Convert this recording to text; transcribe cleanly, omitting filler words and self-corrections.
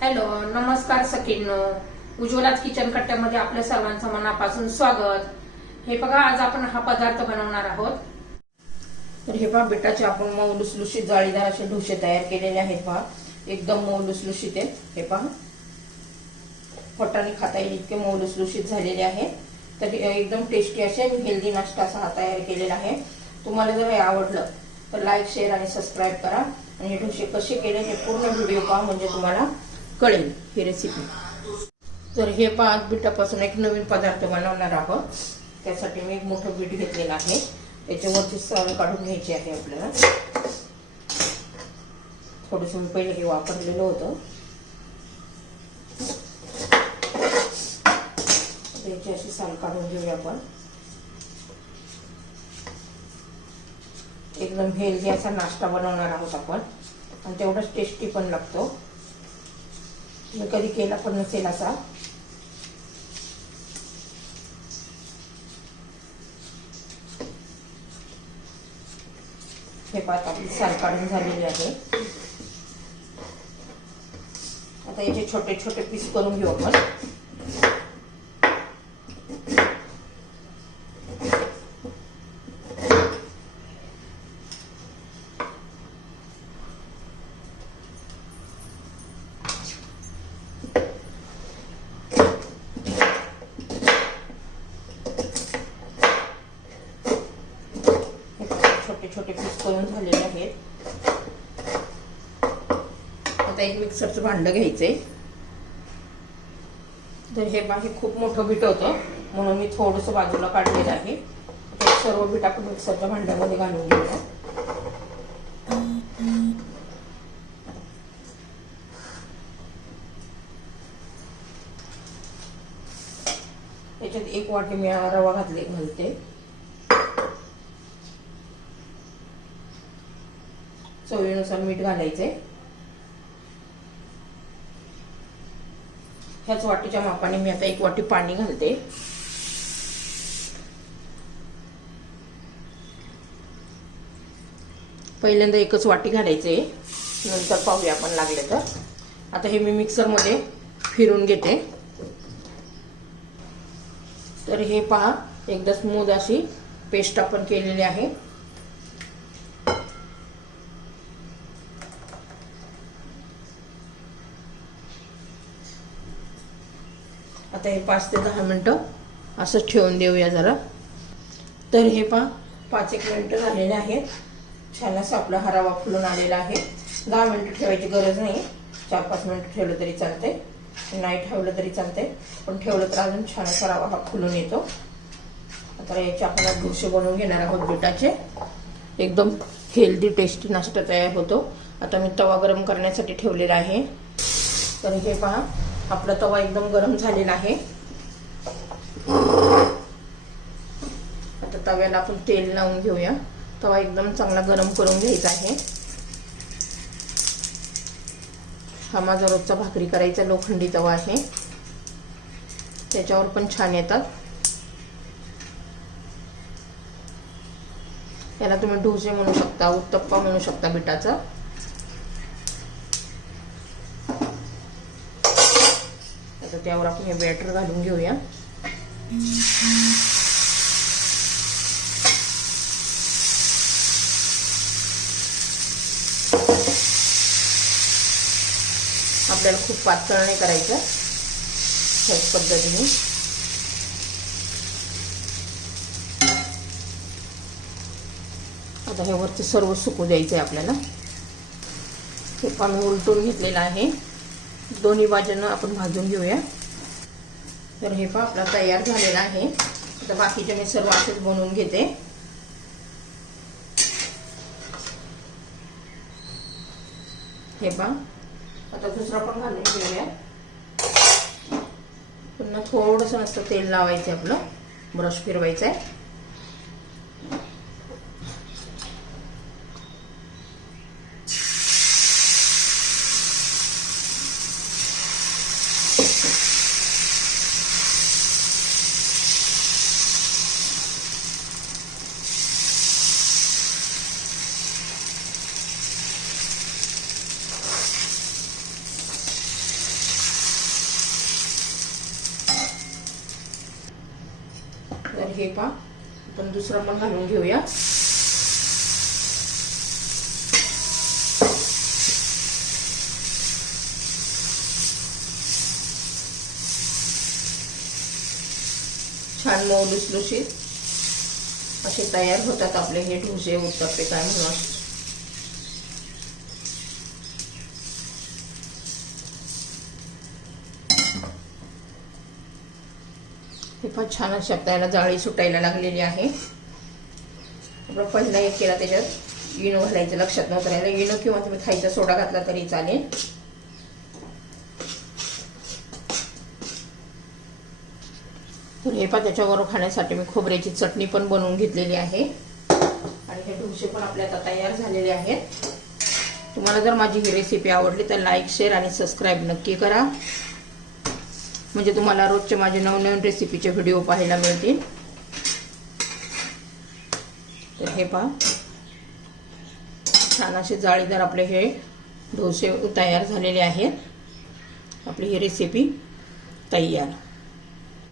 Hello, नमस्कार सखींनो. उज्ज्वलाच kitchen कट्ट्यामध्ये आपल्या सर्वांचं मनापासून स्वागत. हे बघा, आज आपण हा पदार्थ बनवणार आहोत. तर हे पहा, बिटाचे आपण मऊ लुसलुशीत जाळीदार असे डोसे तयार केलेले आहेत. पहा, एकदम मऊ लुसलुशीत आहेत. हे पहा, पोटाने खाता येईल इतके मऊ लुसलुशीत झालेले आहेत. तर एकदम टेस्टी असे हेल्दी नाश्ता असा हा तयार केलेला आहे. तुम्हाला जर हे आवडलं तर लाईक, शेअर आणि सबस्क्राईब करा. आणि हे डोसे कसे केले हे पूर्ण व्हिडिओ पहा, म्हणजे तुम्हाला कळेल ही रेसिपी. तर हे पहा, बिटापासून एक नवीन पदार्थ बनवणार आहोत. त्यासाठी मी एक मोठं बीट घेतलेलं आहे. त्याच्यावरची साल काढून घ्यायची आहे आपल्याला. थोडंसं मी पहिले हे वापरलेलं होतं. त्याची अशी साल काढून घेऊया आपण. एकदम हेल्दी असा नाश्ता बनवणार आहोत आपण, आणि तेवढाच टेस्टी पण लागतो. तुम्ही कधी केला पण नसेल असा. हे पात आपली साल काढून झालेली आहे. आता याचे छोटे छोटे पीस करून घेऊ आपण. छोटे छोटे पीस करून झालेले आहेत. आता एक मिक्सरचं भांडं घ्यायचंय. तर हे बाकी खूप मोठं बीट होतं, म्हणून मी थोडंसं बाजूला काढलेलं आहे. ते सर्व बीट आपण मिक्सरच्या भांड्यामध्ये घालून घेऊया. त्याच्यात एक वाटी मी रवा घालते. चवीनुसार मीठ घालायचंय. ह्याच वाटीच्या मापाने मी आता एक वाटी पाणी घालते. पहिल्यांदा एकच वाटी घालायचंय, नंतर पाहूया आपण लागले तर. आता हे मी मिक्सर मध्ये फिरून घेते. तर हे पहा, एकदा स्मूथ अशी पेस्ट आपण केलेली आहे. आता हे 5 ते 10 मिनिटं असं ठेवून देऊया जरा. तर हे पहा, 5-1 मिनिटं झालेले आहेत. छान असा आपला हा रवा फुलून आलेला आहे. 10 मिनिटं ठेवायची गरज नाही. 4-5 मिनिटं ठेवलं तरी चालते, नाही ठेवलं तरी चालते, पण ठेवलं तर अजून छान असा रवा हा फुलून येतो. आता याचे आपण डोसे बनवून घेणार आहोत बिटाचे. एकदम हेल्दी टेस्टी नाश्ता तयार होतो. आता मी तवा गरम करण्यासाठी ठेवलेला आहे. तर हे पहा, आपला तवा एकदम गरम झालेला आहे. आता तव्याला आपण तेल लावून घेऊया. तवा एकदम चांगला गरम करून घ्यायचा आहे. हा माझा रोजचा भाकरी करायचा लोखंडी तवा आहे. त्याच्यावर पण छान येतात. याला तुम्ही डोसे म्हणू शकता, उत्तप्पा म्हणू शकता बिटाचा. आता त्यावर आपण हे बॅटर घालून घेऊया. आपल्याला खूप पातळ नाही करायचं, ह्याच पद्धतीने. आता हे वरचे सर्व सुकू द्यायचे आपल्याला. हे पाणी उलटून घेतलेलं आहे. दोन्ही बाजूनं आपण भाजून घेऊया. तर हे पहा, आपला तयार झालेला आहे. आता बाकीचे मी सर्व असेच बनवून घेते. हे पहा, आता दुसरा पण घालून घेऊया. पुन्हा थोडंसं असं तेल लावायचं, आपलं ब्रश फिरवायचा आहे. तर हे पहा आपण दुसरं पण घालून घेऊया. छान मऊ लुसलुशीत असे तयार होतात आपले हे डोसे, उत्तप्पे काय म्हणून. हे पण छान अशा आपल्याला जाळी सुटायला लागलेली आहे. आपण पहिला एक केला, त्याच्यात इनो घालायचं लक्षात नव्हतं राहिलं. इनो किंवा तुम्ही खायचा सोडा घातला तरी चालेल. तर हे पहा त्याच्याबरोबर खाण्यासाठी मी खोबऱ्याची चटणी पण बनवून घेतलेली आहे. आणि हे डोसे पण आपले आता तयार झालेले आहेत. तुम्हाला जर माझी ही रेसिपी आवडली तर लाईक, शेअर आणि सबस्क्राईब नक्की करा, म्हणजे तुम्हाला रोजचे माझे नवनवीन रेसिपीचे व्हिडिओ पाहायला मिळतील. तर हे पहा छान असे जाळीदार आपले हे डोसे तयार झालेले आहेत. आपली ही रेसिपी तयार.